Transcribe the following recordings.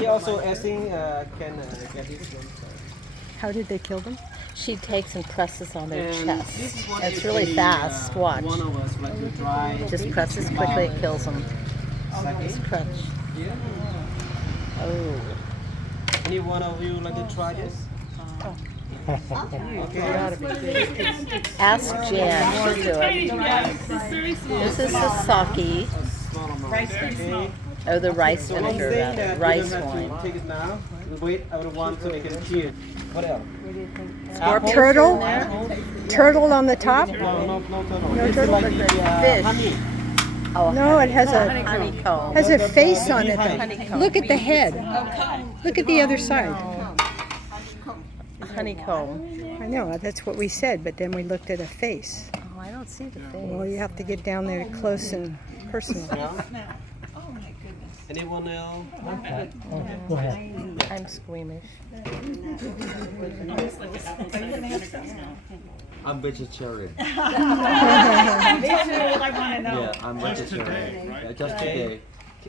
He also asking can get this one. How did they kill them? She takes and presses on their And chest. this is what It's if really we, fast. Watch. One of us like to try. Just presses quickly, it kills them. Second. Just crunch. Yeah. Oh. Any one of you like to try this? Okay. Ask Jan. She'll do it. This is the sake. Small amount. Okay. Oh, the rice So one vinegar, thing rather. that you Rice don't have wine. to take it now. Wait, I would want so they can cheer. What else? Scorpions Turtle? in there? Turtle on the top? No turtle. No It's turtle? like the Fish. honey. Oh, No, it has a honeycomb. has a face on it. Honeycomb. Though. Look at the head. Look at the other side. Honeycomb. I know, that's what we said, but then we looked at a face. Oh, I don't see the face. Well, you have to get down there close and personal. Yeah. Anyone else? Go ahead. I'm squeamish. I'm vegetarian. Me too, I want to know. Yeah, I'm vegetarian. Yeah, just today.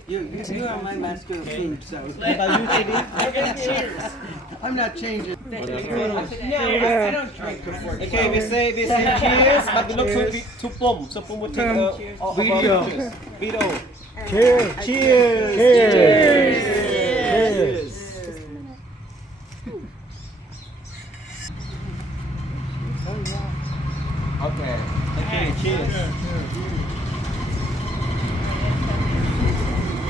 You are my master of food, so What about you, Cindy? I'm not changing. I don't drink before. Okay, we say cheers, but we look to pom. So pom would take Video. Video. Cheers! Cheers. Cheers! Okay. Okay, cheers.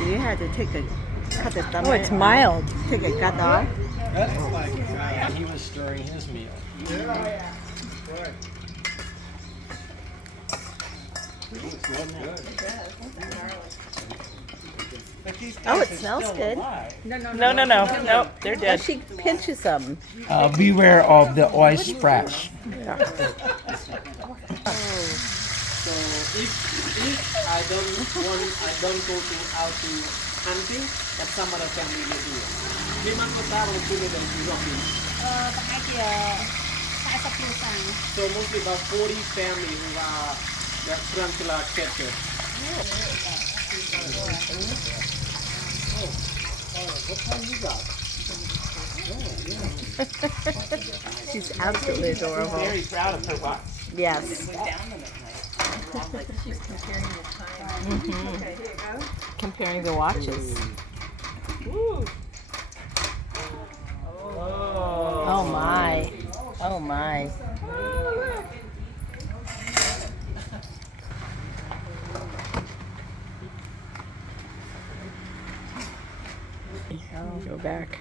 You had to take a cut the stomach. Oh, it's mild. Take a gut off. He was stirring his meal. Oh, it smells good. No. Nope, they're Oh, dead. she pinches them. Beware of the oil splash. So if I don't go out to hunting, but some other family may do it. Khi mà có ta bằng chung then you rock it. So mostly about 40 family who are the tarantula catchers. She's absolutely adorable. Very proud of her watch. Yes. Comparing the watches. Oh my. Oh my. Go back.